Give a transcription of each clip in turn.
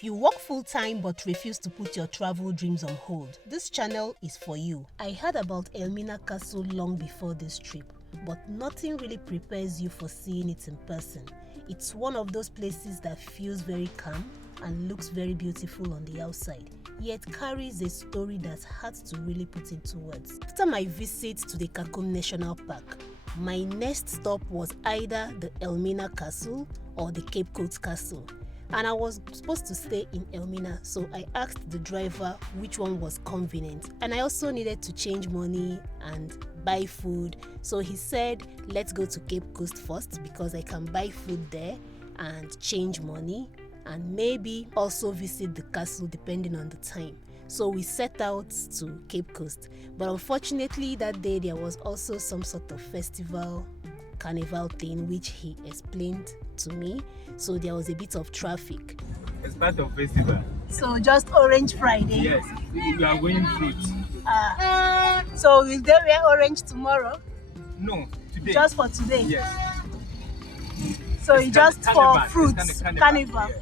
If you work full-time but refuse to put your travel dreams on hold, this channel is for you. I heard about Elmina Castle long before this trip, but nothing really prepares you for seeing it in person. It's one of those places that feels very calm and looks very beautiful on the outside, yet carries a story that's hard to really put into words. After my visit to the 𝐶𝐿𝐭 National Park, my next stop was either the Elmina Castle or the 𝐶𝐞𝐭'𝐬 Castle. And I was supposed to stay in Elmina, so I asked the driver which one was convenient. And I also needed to change money and buy food. So he said, let's go to 𝐶𝐶 first because I can buy food there and change money and maybe also visit the castle depending on the time. So we set out to 𝐶𝐶. But unfortunately that day there was also some sort of festival, carnival thing which he explained to me, so there was a bit of traffic. It's part of festival. So just Orange Friday? Yes, we are going fruit. So will they wear orange tomorrow? No, today. Just for today? Yes. So it's just for fruits, carnival. Yeah.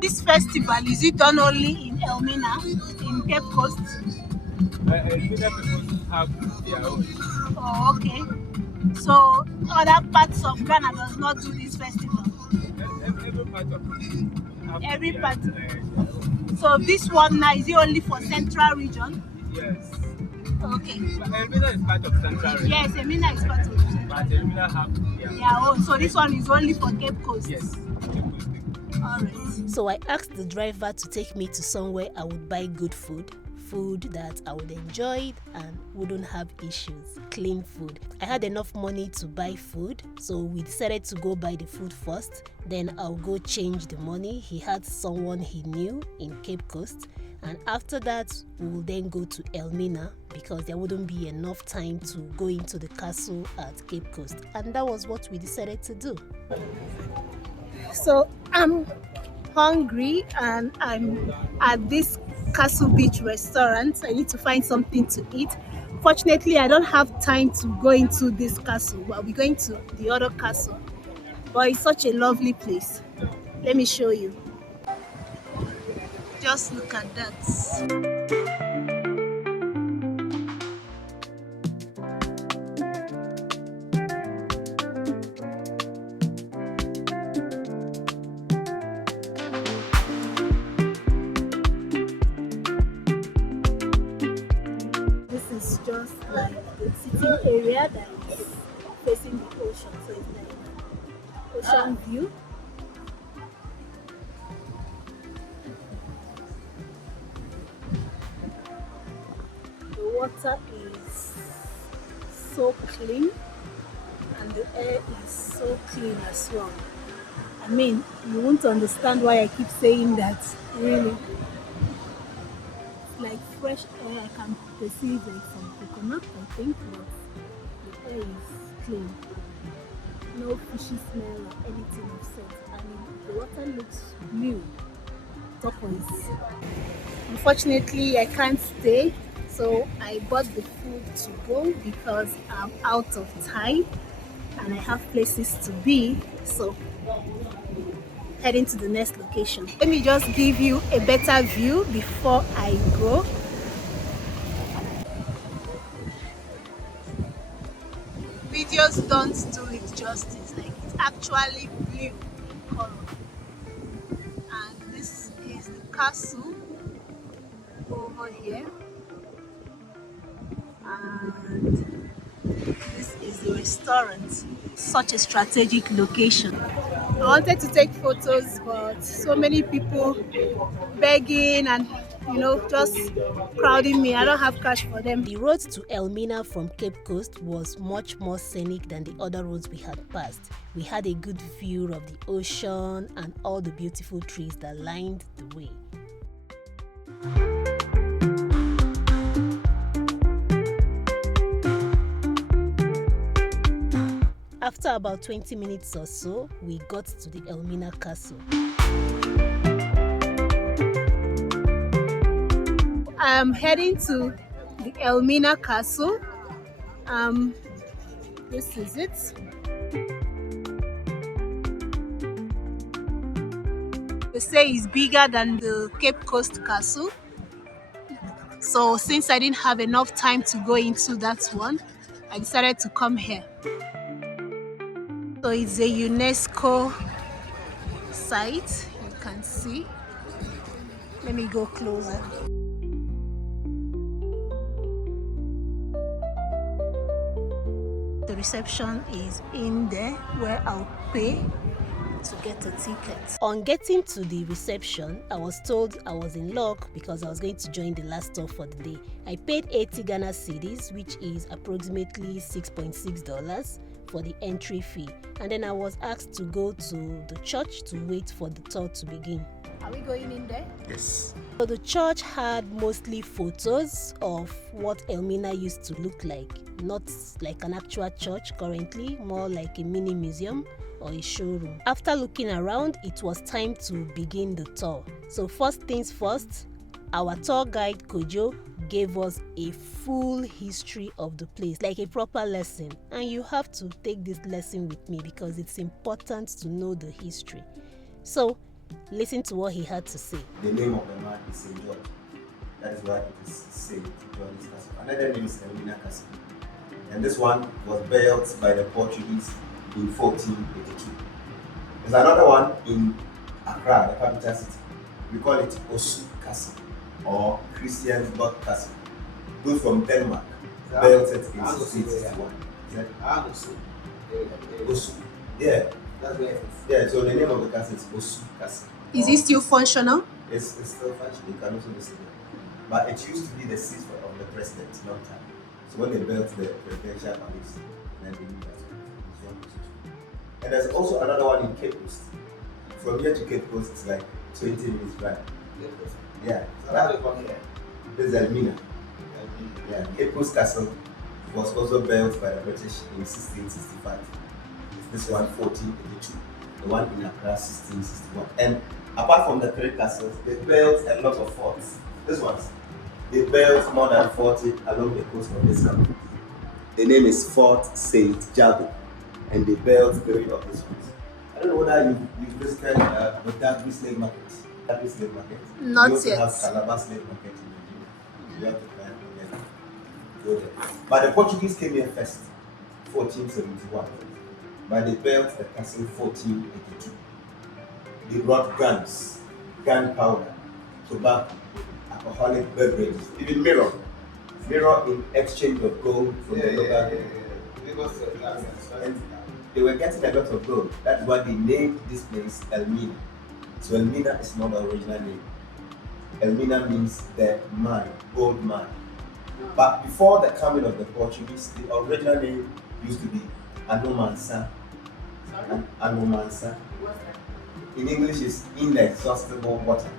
This festival, is it done only in Elmina, in 𝐶𝐶? Elmina people have their own. Oh, okay. So other parts of Ghana does not do this festival? Every part of it. Every part. So this one now, is it only for central region? Yes. Okay. But Elmina is part of central region. Yes, Elmina is part of central. But Elmina have their own. So this one is only for 𝐶𝐶? Yes. Alright. So I asked the driver to take me to somewhere I would buy good food that I would enjoy and wouldn't have issues, clean food. I had enough money to buy food, so we decided to go buy the food first, then I'll go change the money. He had someone he knew in 𝐶𝐶, and after that we will then go to Elmina because there wouldn't be enough time to go into the castle at 𝐶𝐶, and that was what we decided to do. So I'm hungry and I'm at this Castle Beach restaurant. I need to find something to eat. Fortunately, I don't have time to go into this castle, but I'll be going to the other castle. But it's such a lovely place. Let me show you. Just look at that. Just like the sitting area that is facing the ocean, so it's like ocean view. The water is so clean and the air is so clean as well. I mean, you won't understand why I keep saying that, really. Like fresh air, I can perceive like some coconut, I think, but the air is clean. No fishy smell or anything of such. I mean, the water looks blue, turquoise. Unfortunately, I can't stay, so I bought the food to go because I'm out of time and I have places to be, so heading to the next location. Let me just give you a better view before I go. Videos don't do it justice, like it's actually blue color. And this is the castle over here. And this is the restaurant. Such a strategic location. I wanted to take photos, but so many people begging and just crowding me. I don't have cash for them. The road to Elmina from 𝐶𝐶 was much more scenic than the other roads we had passed. We had a good view of the ocean and all the beautiful trees that lined the way. After about 20 minutes or so, we got to the Elmina Castle. I'm heading to the Elmina Castle. This is it. They say it's bigger than the Cape Coast Castle. So since I didn't have enough time to go into that one, I decided to come here. So it's a UNESCO site, you can see. Let me go closer. The reception is in there where I'll pay to get a ticket. On getting to the reception, I was told I was in luck because I was going to join the last stop for the day. I paid 80 Ghana cedis, which is approximately $6.6 for the entry fee, and then I was asked to go to the church to wait for the tour to begin. Are we going in there? Yes. So the church had mostly photos of what Elmina used to look like, not like an actual church currently, more like a mini museum or a showroom. After looking around, it was time to begin the tour. So first things first, our tour guide 𝐒𝐨 gave us a full history of the place, like a proper lesson. And you have to take this lesson with me because it's important to know the history. So listen to what he had to say. The name of the man is St. George. That is why it is St. George's Castle. Another name is Elmina Castle. And this one was built by the Portuguese in 1482. There's another one in Accra, the capital city. We call it 𝐒𝐨𝐜𝐿 Castle or 𝐿mina Castle. Those from Denmark built it in 1661. 𝐒𝐶. Yeah. Yeah, so the name of the castle is 𝐒𝐶 Castle. Is it still functional? It's still functional. You can also visit it. But it used to be the seat of the president long time. So when they built the presidential palace, then they knew that it's wrong. And there's also another one in Cape Coast. From here to Cape Coast, it's like 20 minutes drive. Yeah. So that one here is Elmina. Yeah. Cape Coast Castle was also built by the British in 1665. This one 1482. The one in Accra 1661. And apart from the three castles, they built a lot of forts. This ones, they built more than 40 along the coast of this country. The name is Fort 𝐿mina, and they built 3 of these ones. I don't know whether you visited the Dagby slave market. Dagby slave market. Not you also yet. have Calabar slave market in Nigeria. You have to plan to go there. But the Portuguese came here first, 1471. But they built the castle 1482. They brought guns, gunpowder, tobacco, alcoholic beverages, even mirror in exchange of gold from the local. And they were getting a lot of gold. That's why they named this place Elmina. So Elmina is not the original name. Elmina means the mine, gold mine. But before the coming of the Portuguese, the original name used to be Anomansa. Anomansa. In English, is inexhaustible water.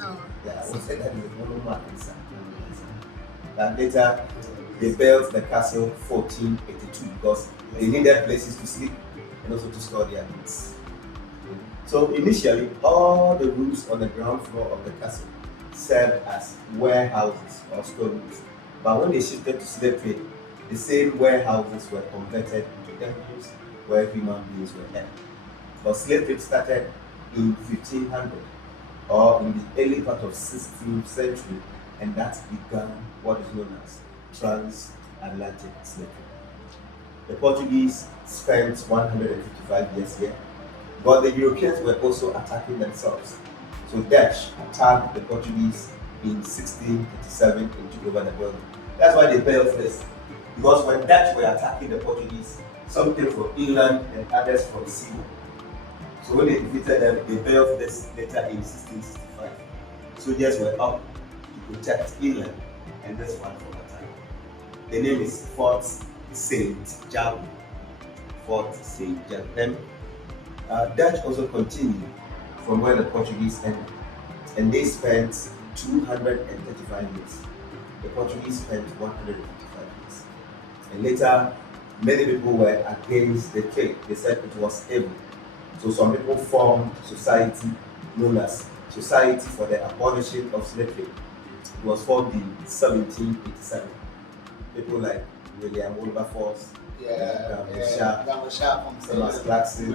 Oh. Yeah, we said that is Anomansa. And later, they built the castle 1482 because they needed places to sleep and also to store their goods. So initially, all the rooms on the ground floor of the castle served as warehouses or storerooms. But when they shifted to slave trade, the same warehouses were converted into temples where human beings were held. But slave trade started in 1500 or in the early part of 16th century, and that began what is known as transatlantic slavery. The Portuguese spent 155 years here, but the Europeans were also attacking themselves. So Dutch attacked the Portuguese in 1637 and took over the building. That's why they built this. Because when Dutch were attacking the Portuguese, some came from England and others from sea. So when they defeated them, they built this later in 1665. Soldiers were up to protect England and this one from attack. The name is Fort 𝐿mina. Fort 𝐿mina. Then Dutch also continued from where the Portuguese ended, and they spent 235 years. The Portuguese spent 155 years. And later, many people were against the trade. They said it was evil. So some people formed society known as Society for the Abolishing of Slavery. It was formed in 1787. People like William Wilberforce, Thomas Clarkson,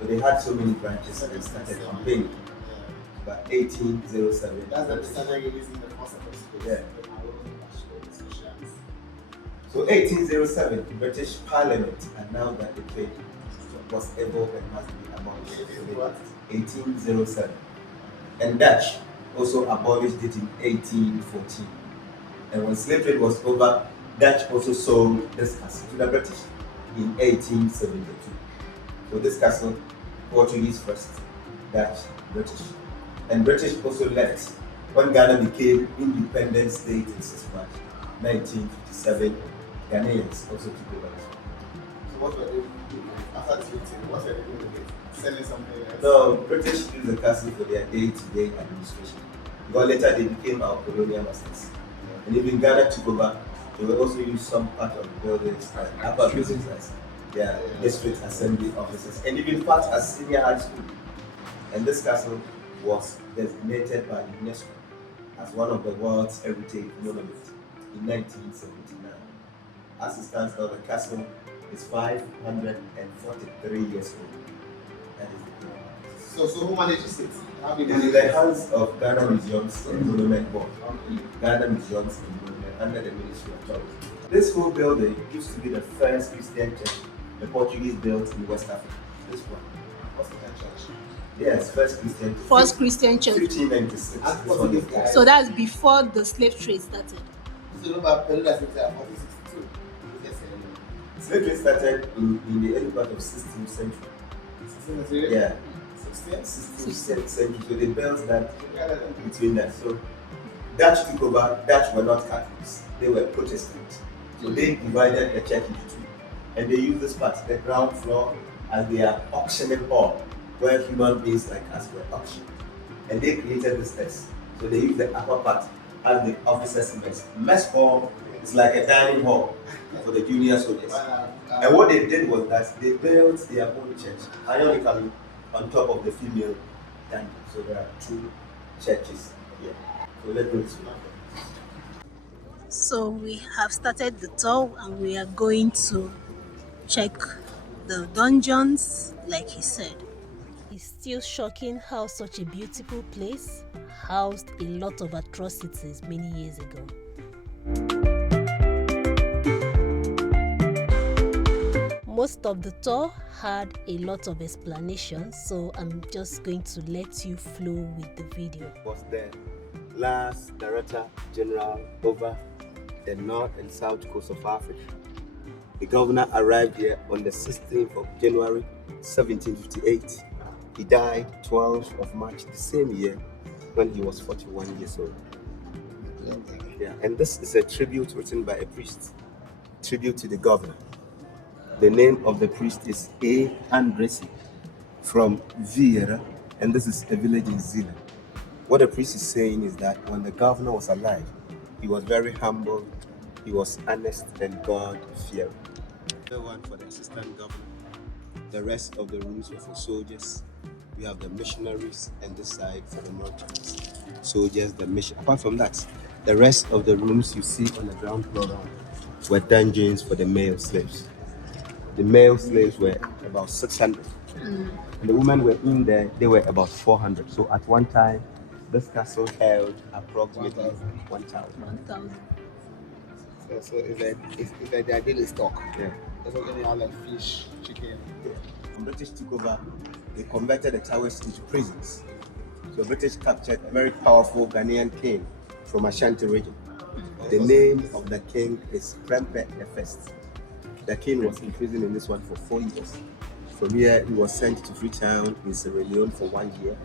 So they had so many branches and they started campaigning. About 1807. That's when they started releasing the first episode. Yeah. So 1807, the British Parliament announced that the trade was able and must be abolished. 1807. And Dutch also abolished it in 1814. And when slave trade was over, Dutch also sold this castle to the British in 1872. So this castle, Portuguese first, Dutch, British. And British also left when Ghana became independent state in 6 March 1957. Ghanaians also took over. So what were they doing after this meeting? What were they doing with it? Selling something else? No, British used the castle for their day-to-day administration. But later they became our colonial masters. And even Ghana took over, they will also use some part of the buildings as upper buildings as their district assembly offices, and even part as senior high school. And this castle was designated by UNESCO as one of the world's heritage monuments in 1979. As it stands now, the castle is 543 years old. That is the thing. So who manages it? How It did is in the hands of Ghana Museums and Monument Board. Ghana Museums and Monument under the Ministry of Tourism. This whole building used to be the first Christian church the Portuguese built in West Africa. This one. What's the church? Yes, first Christian church. First Christian church. 1596. That's This one Portuguese is- guy. So that's before the slave trade started. So you know about Peruda since 1462. Yes, Slave trade started in the early part of 16th century. 16th century? Yeah, 16th? 16th century. So they built that Yeah. between that. So Dutch took over. Dutch were not Catholics; they were Protestants. So they divided the church into two, and they used this part, the ground floor, as their auctioning hall, where human beings like us were auctioned. And they created this mess. So they used the upper part as the officers' mess. Mess hall is like a dining hall for the junior soldiers. And what they did was that they built their own church, ironically, on top of the female dungeon. So there are two churches here. So let's go to So we have started the tour and we are going to check the dungeons, like he said. It's still shocking how such a beautiful place housed a lot of atrocities many years ago. Most of the tour had a lot of explanations, so I'm just going to let you flow with the video. was the last Director General over the north and south coast of Africa. The governor arrived here on the 16th of January 1758. He died 12th of March the same year when he was 41 years old. Yeah, and this is a tribute written by a priest, tribute to the governor. The name of the priest is A. Andresi from Vieira, and this is a village in Zila. What the priest is saying is that when the governor was alive, he was very humble, he was honest, and God-fearing. The one for the assistant governor. The rest of the rooms were for soldiers. We have the missionaries, and this side for the merchants. Soldiers, the mission. Apart from that, the rest of the rooms you see on the ground floor were dungeons for the male slaves. The male slaves were about 600. And the women were in there, they were about 400. So at one time, this castle held approximately 1,000. So it's like their daily stock. Yeah. That's what they have, like fish, chicken. When British took over, they converted the towers into prisons. So British captured a very powerful Ghanaian king from Ashanti region. The name of the king is Prempeh I. The king was imprisoned in this one for 4 years. From here, he was sent to Freetown in Sierra Leone for 1 year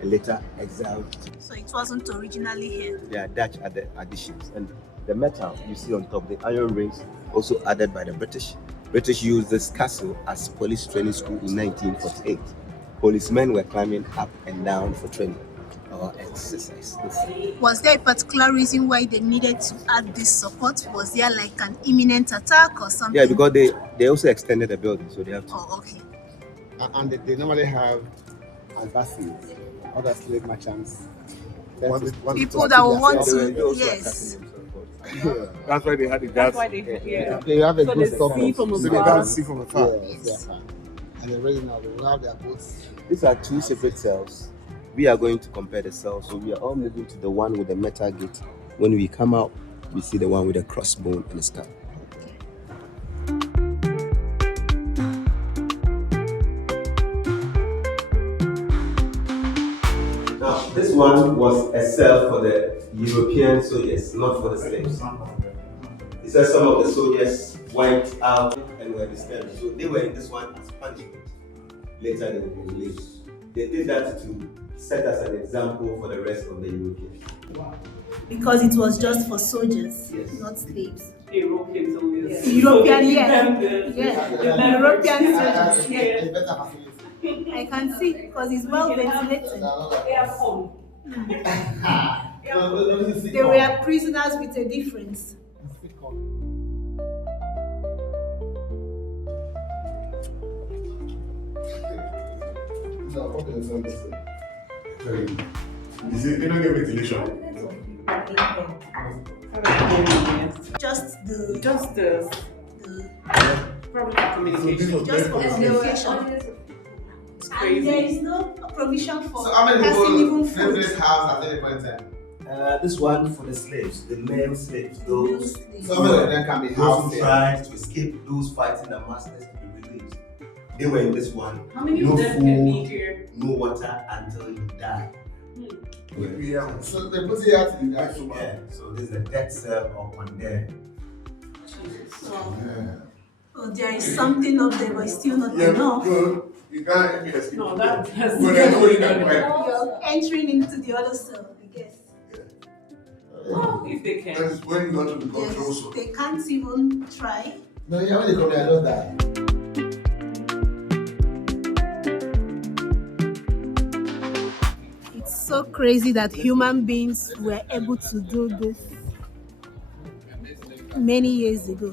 and later exiled. So it wasn't originally here. There are Dutch additions. And the metal you see on top, the iron rings, also added by the British. British used this castle as police training school in 1948. Policemen were climbing up and down for training or exercise. Was there a particular reason why they needed to add this support? Was there like an imminent attack or something? Yeah, because they also extended the building, so they have to. Oh, okay. And they normally have adversaries, other slave merchants. People that will want They were to, also yes. attacking themselves. That's why they had the gas. That's why they, yeah. They have a So good they stock. see from So they afar. can see from afar. Yes. And they're ready now. They will have their boats. These are two separate cells. We are going to compare the cells. So we are all moving to the one with the metal gate. When we come out, we see the one with the crossbone and the skull. Now, this one was a cell for the European soldiers, not for the slaves. It says some of the soldiers went out and were disturbed. So they were in this one as punishment. Later they were released. They did that to set as an example for the rest of the Europeans. Because it was just for soldiers, Yes. not slaves. European soldiers. European, yeah. Yeah. Yeah, European soldiers. They Yeah. better facilities. I can see because it's well ventilated. They are fun. They were prisoners with a difference. Is it they don't get ventilation? Just the Probably communication. just for communication. It's And crazy. there is no provision for So how many passing people even live in food. this house at any point in time? This one for the slaves, the male slaves, those Some of them can be those housed who there. tried to escape, those fighting the masters to be released. They were in this one. How many No of them can be food, here? no water until you die. Yeah. So they put it out to the next one. Yeah. So this is the death cell upon there. Oh, there is something up there, but it's still not Yeah, enough. no, you can't help me escape. No, that's But I know you can do it. You're entering into the other cell, I guess. well, if they can. That is when you want to become Yes, closer. they can't even try. No, yeah, when they come here, I don't die. It's so crazy that human beings were able to do this many years ago.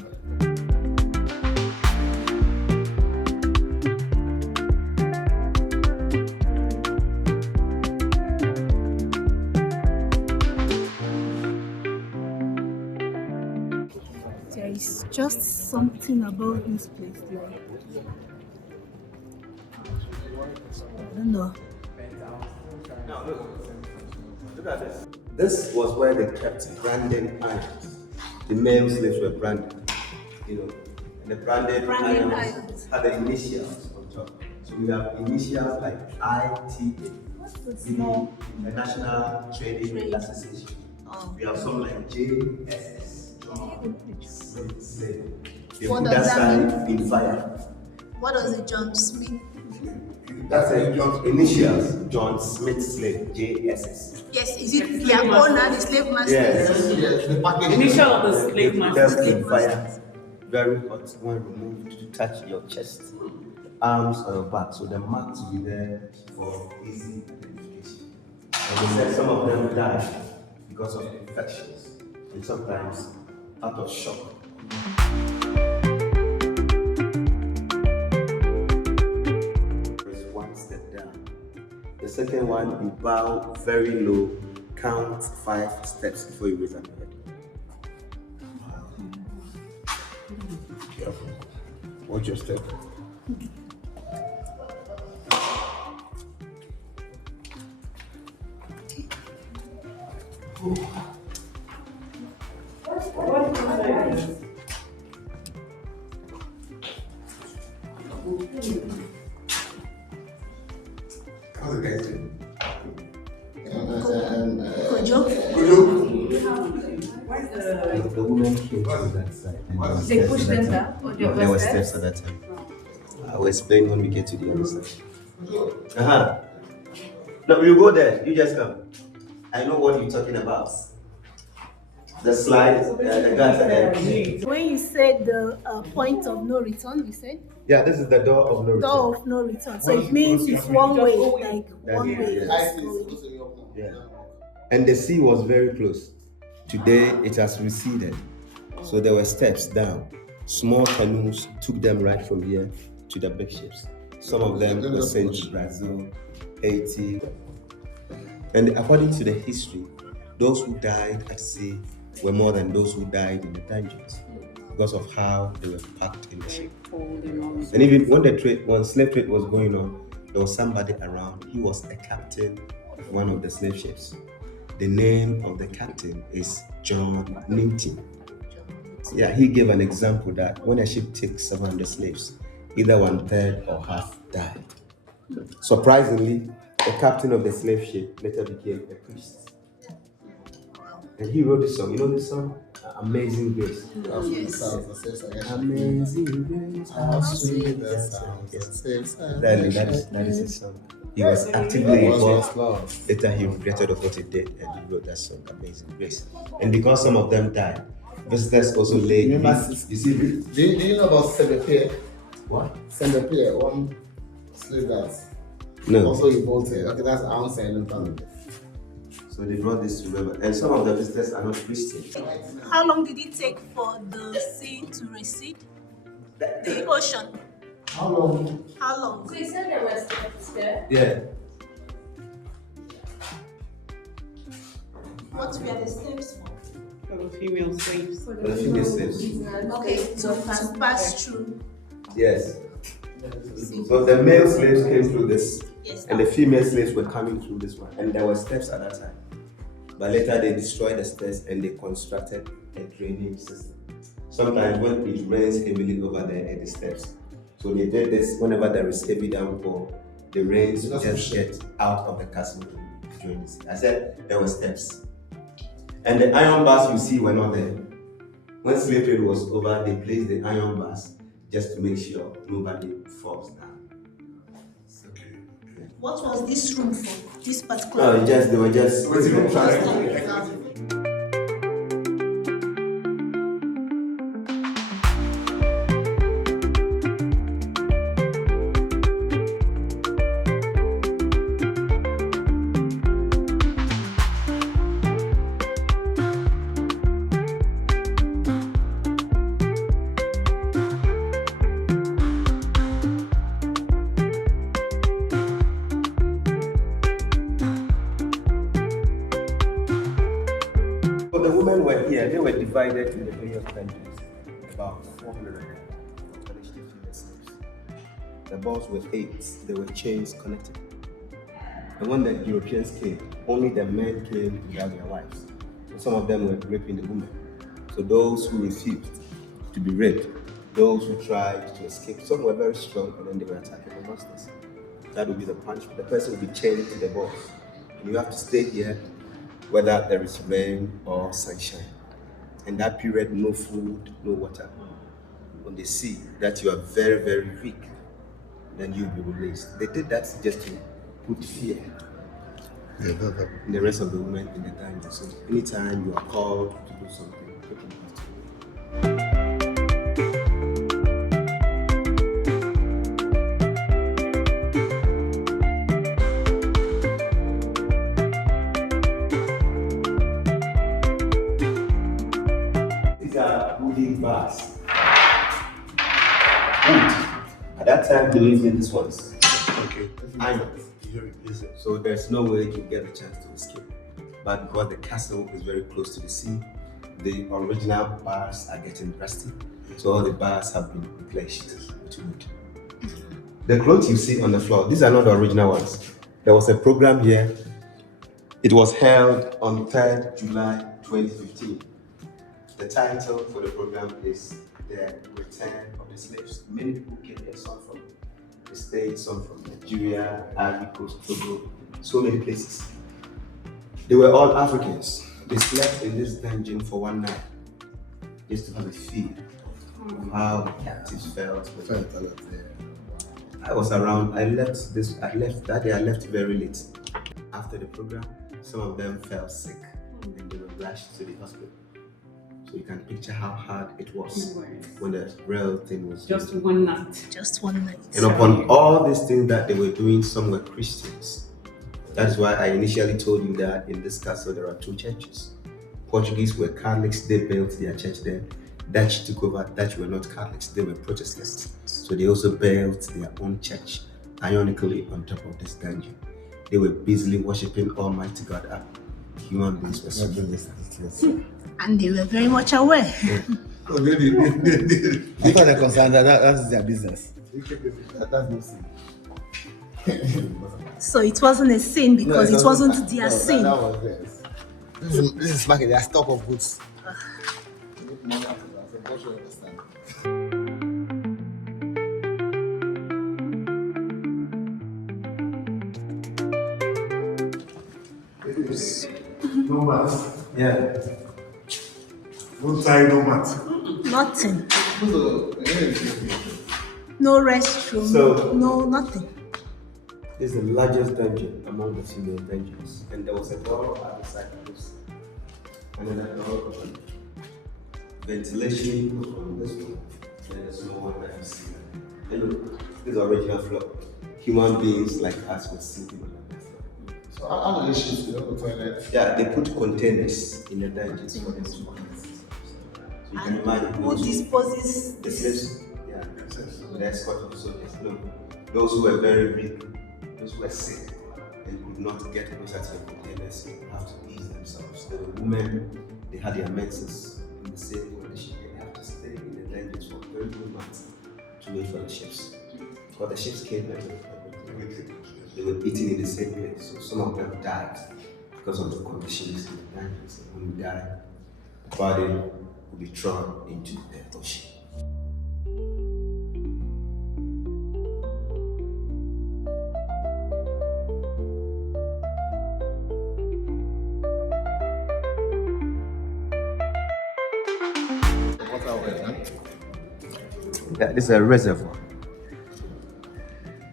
There is just something about this place, like I don't know. Now look at this. This was where they kept branded irons. The male slaves were branded, you know, and the branded Branded irons irons. had the initials on top. So we have initials like ITA, the National Trading Association. Oh. We have some like JSS, John Smith Slave. They What put does that sign in fire. What does it John Smith? That's a initials, John Smith Slave, JSS. Yes, is it their owner, the slave master? Yes. Yes, the package. Initial of the They slave put master. them in fire, very hot, when removed to touch your chest, arms, or your back. So the marks will be there for easy identification. And they said some of them died because of infections and sometimes out of shock. There's one step down. The second one, you bow very low, count 5 steps before you raise your head. Careful. Watch your step. How's the guys doing? Kojo? The woman came to that side. And They pushed them down? Or No, there were steps at that time. I will explain when we get to the other side. No, we'll go there. You just come. I know what you're talking about. The slide, the guys are there. When you said the point of no return, you said Yeah, this is the door of no return. door of no return. So it means it's one way, like one way. Yes. I see it's supposed to be up now. Yeah. And the sea was very close. Today it has receded. So there were steps down. Small canoes took them right from here to the big ships. Some of them were sent to Brazil, Haiti. And according to the history, those who died at sea were more than those who died in the dungeons. because of how they were packed in the ship. Cold and all. And even when slave trade was going on, there was somebody around. He was a captain of one of the slave ships. The name of the captain is John Newton. Yeah, he gave an example that when a ship takes 700 slaves, either 1/3 or half die. Surprisingly, the captain of the slave ship later became a priest. And he wrote this song. You know this song? Amazing Grace. Amazing Grace. How sweet the sound. That is his song. He was actively involved. Later he regretted of what he did and he wrote that song, Amazing Grace. And because some of them died, visitors also laid. Do you know about Saint-Pierre? What? Saint-Pierre, one slave that's No. also revolted. Okay, that's outside in family. So they brought this to remember. And some of the visitors are not Christians. How long did it take for the sea to recede? The ocean. How long? How long? So you said there was steps there? Yeah. What were the steps for? For the female slaves. For the female slaves. Okay, to pass through. Yes. So the male slaves came through this, Yes. and the female slaves were coming through this one. And there were steps at that time. But later they destroyed the steps and they constructed a drainage system. Sometimes when it rains heavily over there at the steps, so they did this whenever there is heavy downpour, the rains just get out of the castle to drain the sea. I said there were steps. And the iron bars you see were not there. When slave trade was over, they placed the iron bars just to make sure nobody falls down. What was this room for? This particular No, they were just. The women were here, they were divided in the various dungeons, about 400 of them, managed the female slaves. The balls were 8, they were chains connected. And when the Europeans came, only the men came without their wives. So some of them were raping the women. So those who refused to be raped, those who tried to escape, some were very strong and then they were attacking the monsters. That would be the punishment. The person would be chained to the balls. And you have to stay here whether there is rain or sunshine. In that period, no food, no water. When they see that you are very, very weak, then you'll be released. They did that just to put fear in the rest of the women in the dungeon. So anytime you are called to do something, people have to do it. Wooden bars. Wood. At that time, they were using these ones. Okay. Iron. So there's no way you get a chance to escape. But because the castle is very close to the sea, the original bars are getting rusty. So all the bars have been replaced with wood. The clothes you see on the floor, these are not the original ones. There was a program here. It was held on 3rd July 2015. The title for the program is The Return of the Slaves. Many people came here, some from the States, some from Nigeria, Ivory Coast, Togo, so many places. They were all Africans. They slept in this dungeon for one night just to have a feel of how the captives felt. I was around, I left that day, I left very late. After the program, some of them fell sick and they were rushed to the hospital. So you can picture how hard it was when the real thing was Just one night. Just one night. And upon all these things that they were doing, some were Christians. That's why I initially told you that in this castle there are 2 churches. Portuguese were Catholics, they built their church there. Dutch took over, Dutch were not Catholics, they were Protestants. So they also built their own church, ironically on top of this dungeon. They were busily worshipping Almighty God. Human beings were suffering this. And they were very much aware. So they I thought they're concerned that that's their business. That's no sin. So it wasn't a sin because it wasn't their sin. That was theirs. This is market, their stock of goods. Money after that, so God should understand. no mat. Yeah. No tie, no mat. Nothing. No restroom. So- no nothing. This is the largest dungeon among the female dungeons. And there was a door at the side of this. And then a door open. Ventilation was from this one. And there's no one that you see. And look, this is the original floor. Human beings like us were sleeping on that floor. So how do they shift to the toilet? Yeah, they put containers in the dungeons for them to use. So you can imagine Who disposes the slaves, yeah, the escort of soldiers. No, those who were very weak, those who were sick and could not get closer to the containers have to ease themselves. The women, they had their menses in the same condition. They have to stay in the dungeons for 32 months to wait for the ships. Because the ships came every they were eating in the same place. So some of them died because of the conditions in the dungeons. And when you die, the body will be thrown into the ocean. Yeah, this is a reservoir.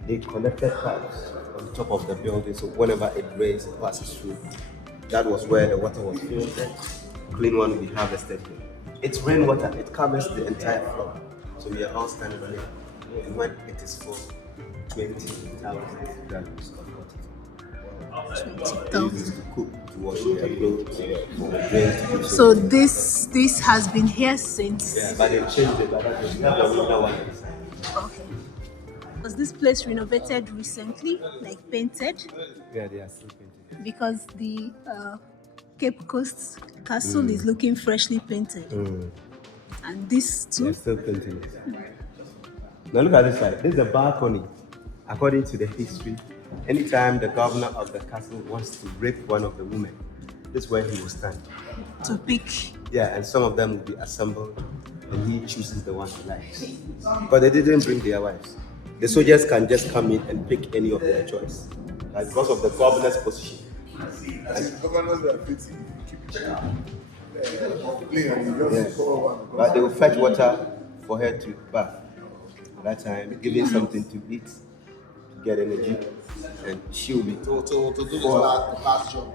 They connected pipes on top of the building, so whenever it rains, it passes through. That was where the water was filtered. Clean one will be harvested here. It's rainwater, it covers the entire floor. So we are all standing on it. And when it is full, 20,000 gallons of water. They use this to cook, to wash their clothes, for drains to use. So this has been here since. Yeah, but they changed it, but that was not the original one inside. Okay. Was this place renovated recently, like painted? Yeah, they are still painted. Because the Cape Coast Castle is looking freshly painted, and this too. They're still painting it. Now look at this side. This is a balcony. According to the history, anytime the governor of the castle wants to rape one of the women, this is where he will stand. To pick. Yeah, and some of them will be assembled, and he chooses the one he likes. But they didn't bring their wives. The soldiers can just come in and pick any of their choice, like because of the governor's position. Governors are pretty. Yeah. But they will fetch water for her to bath. At that time, giving something to eat, to get energy, and she will be To do this last job.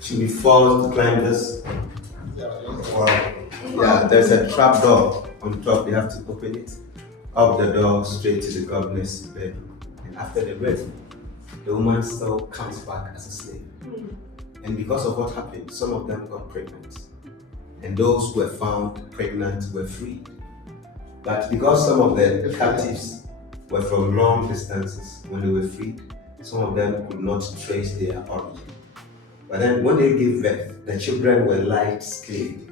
she'll be forced to climb this. Wow. Yeah, there's a trap door on top. They have to open it. Up the door straight to the governor's bedroom. And after the rape, the woman still comes back as a slave. And because of what happened, some of them got pregnant. And those who were found pregnant were freed. But because some of the captives were from long distances when they were freed, some of them could not trace their origin. But then when they gave birth, the children were light-skinned.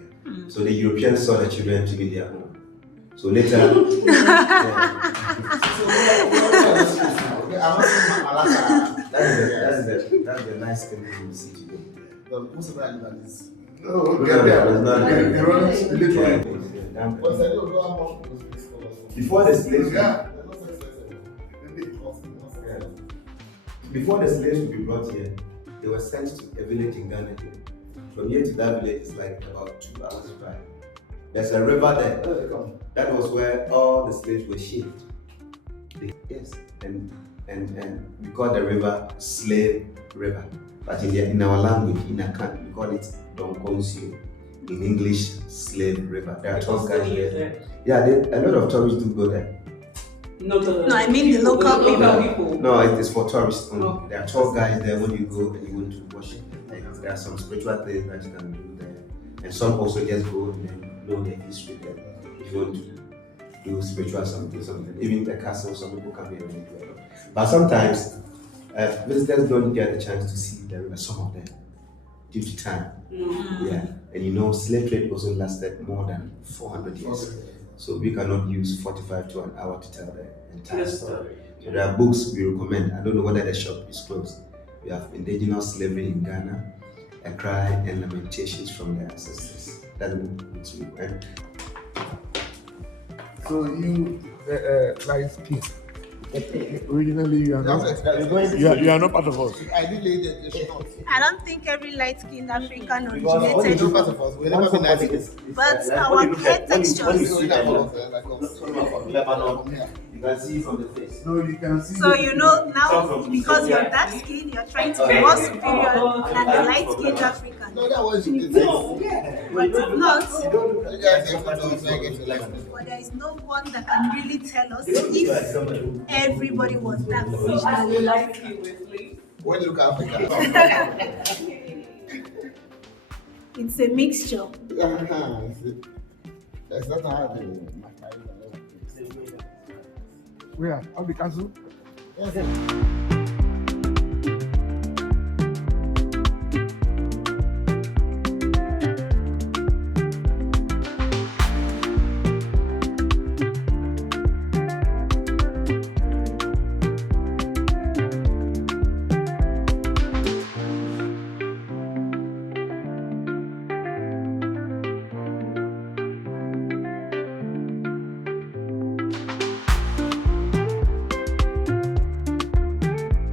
So the Europeans saw the children to be their own. So later, that's the nice thing you see today. Most of them are this. No, They run it literally. Because I don't know how much was this for. Before the slaves, Yeah. before the slaves would be brought here, they were sent to a village in Ghana. From here to that village is like about 2 hours drive. There's a river there. That was where all the slaves were shipped. Yes, and we call the river Slave River. But in our language, in Akan, we call it Don 𝐶𝐿. In English, Slave River. There are tour guides there. Yeah, a lot of tourists do go there. No, I mean the local people. No, it is for tourists only. Okay. There are tour guides there when you go and you want to worship. Like, there are some spiritual things that you can do there. And some also just go and then know the history there. If you want to do spiritual something. Even the castle, some people come here and do it. But sometimes visitors don't get a chance to see the river, some of them, due to time. Yeah, and you know, slave trade also lasted more than 400 years. So we cannot use 45 to an hour to tell the entire story. So there are books we recommend. I don't know whether the shop is closed. We have Indigenous Slavery in Ghana, A Cry and Lamentations from the Ancestors. That's the book which we read. So you, light skin. Originally, you are not. You are not part of us. I did lay the short. I don't think every light-skinned African Because what originated you Part of us. We never been somebody nice. is- But like our when you look hair at- when you textures- see someone from Lebanon, you can see from the face. No, you can see. So you know now, because you're dark skinned, you're trying to be more superior than the light skinned African. No, that was you did. But if not, You guys are good on second to life. but there is no one that can really tell us if everybody was black originally. When you look at Africa, It's a mixture. that's not how I do it. Where? Of the castle?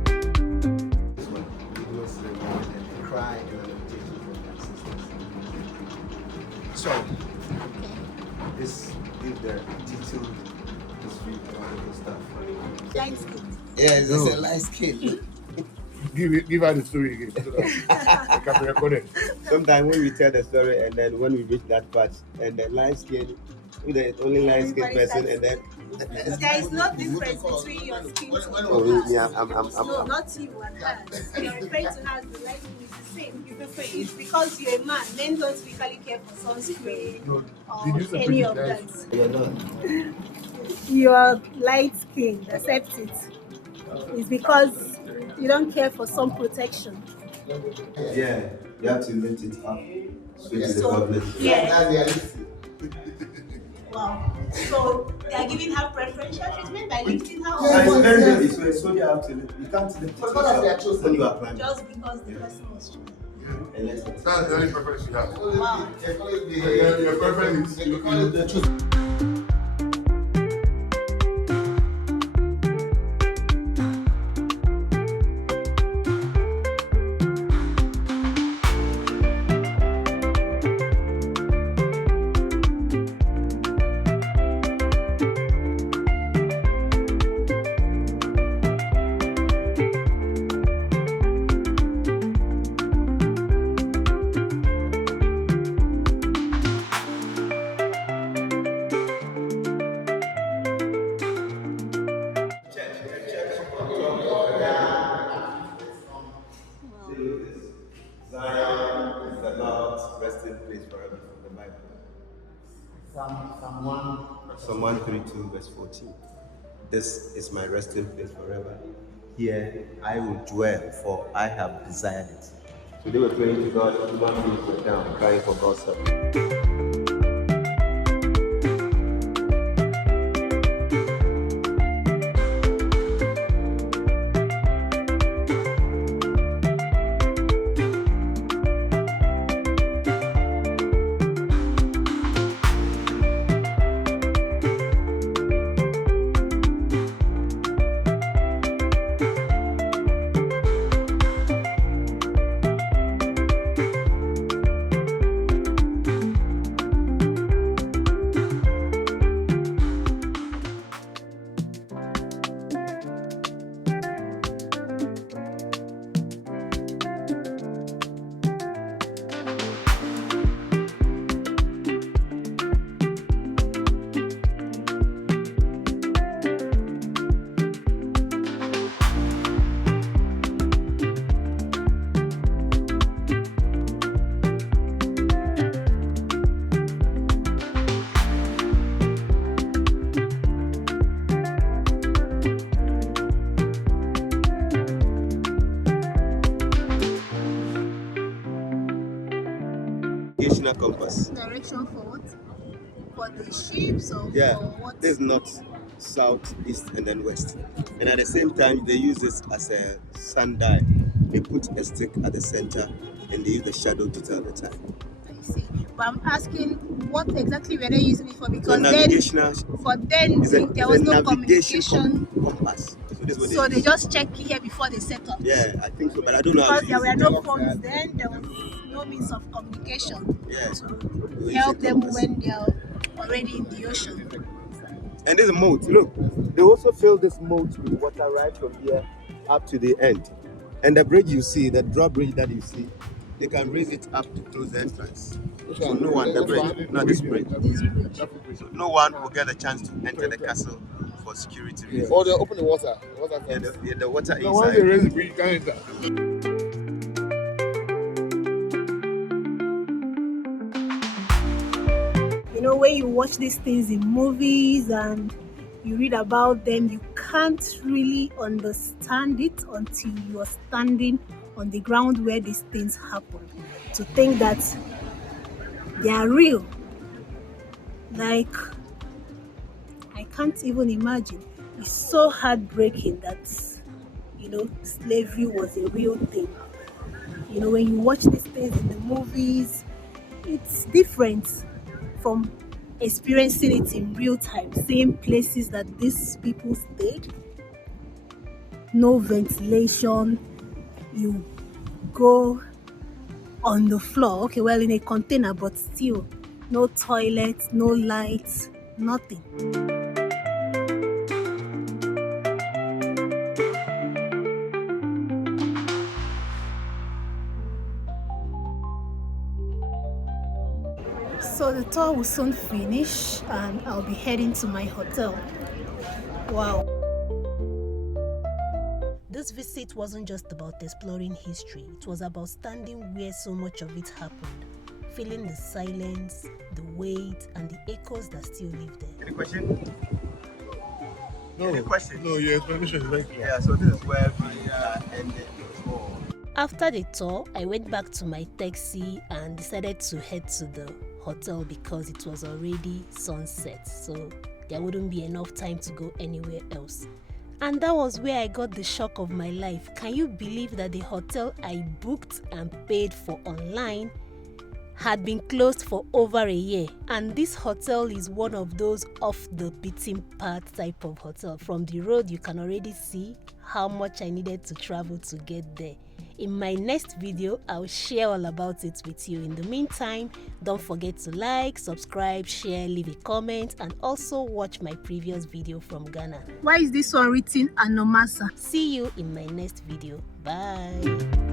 This one, Indigenous Slavery and A Cry and Lamentations from the Ancestors. So, this is the detailed history of all of this stuff. Light skinned. Yeah, it's a light skin. Give her the story again. So that it can be recorded. Sometimes when we tell the story and then when we reach that part and the light skin, the only light skin Everybody's person light and then There is no difference between your skin When- tone. when- oh, yeah, I'm No, not you and her. You're referring to her as the light skin. It's the same. It's because you're a man. Men don't typically care for sunscreen No, or did you separate any it, of guys? that. you're not. You are light skinned, accept it. It's because you don't care for sun protection. Yeah, you have to lift it up. Switch to the So, public. yeah. That's realistic. Wow. So they are giving her preferential treatment by lifting her Yeah, up it's very heavy, so it's soldier have to lift. You can't lift it But what if they are yourself chosen? when you are climbing. just because the person was chosen. And let's That's the only preference you have. Wow. Your preference is They call it the truth. Zion is the Lord's resting place forever from the Bible. Psalm 132 verse 14. This is my resting place forever. Here I will dwell, for I have desired it. So they were praying to God, human beings were down, crying for God's help. compass. Direction for what? For the ships or Yeah, for what? this is north, south, east, and then west. And at the same time, they use this as a sundial. They put a stick at the center and they use the shadow to tell the time. I see. But I'm asking, what exactly were they using it for? So Because navigational, then there was no communication. Compass. So this is what So they use. just check here before they set up. Yeah, I think so, but I don't know how Because to there use were it. no phones then, there was no means of communication Yeah. to help them when they are already in the ocean. And there's a moat. Look, they also fill this moat with water right from here up to the end. And the bridge you see, the drawbridge that you see, they can raise it up to close the entrance. So no one, the bridge, not this bridge. So no one will get a chance to enter the castle for security reasons. Or they open the water. Yeah, the water Now, once they inside. raise the bridge, you can't enter. You know, when you watch these things in movies and you read about them, you can't really understand it until you are standing on the ground where these things happen. To think that they are real, like, I can't even imagine. It's so heartbreaking that, you know, slavery was a real thing. You know, when you watch these things in the movies, it's different from experiencing it in real time, seeing places that these people stayed. No ventilation, you go on the floor, okay, well, in a container, but still no toilet, no lights, nothing. So the tour will soon finish and I'll be heading to my hotel. Wow. This visit wasn't just about exploring history, it was about standing where so much of it happened, feeling the silence, the weight, and the echoes that still live there. Any question? No, Any question? no, your explanation is very clear. Yeah, so this is where we ended the tour. After the tour, I went back to my taxi and decided to head to the hotel because it was already sunset, so there wouldn't be enough time to go anywhere else. And that was where I got the shock of my life. Can you believe that the hotel I booked and paid for online had been closed for over a year? And this hotel is one of those off the beaten path type of hotel. From the road, you can already see how much I needed to travel to get there. In my next video, I'll share all about it with you. In the meantime, don't forget to like, subscribe, share, leave a comment, and also watch my previous video from Ghana. Why is this one written Anomasa? See you in my next video. Bye.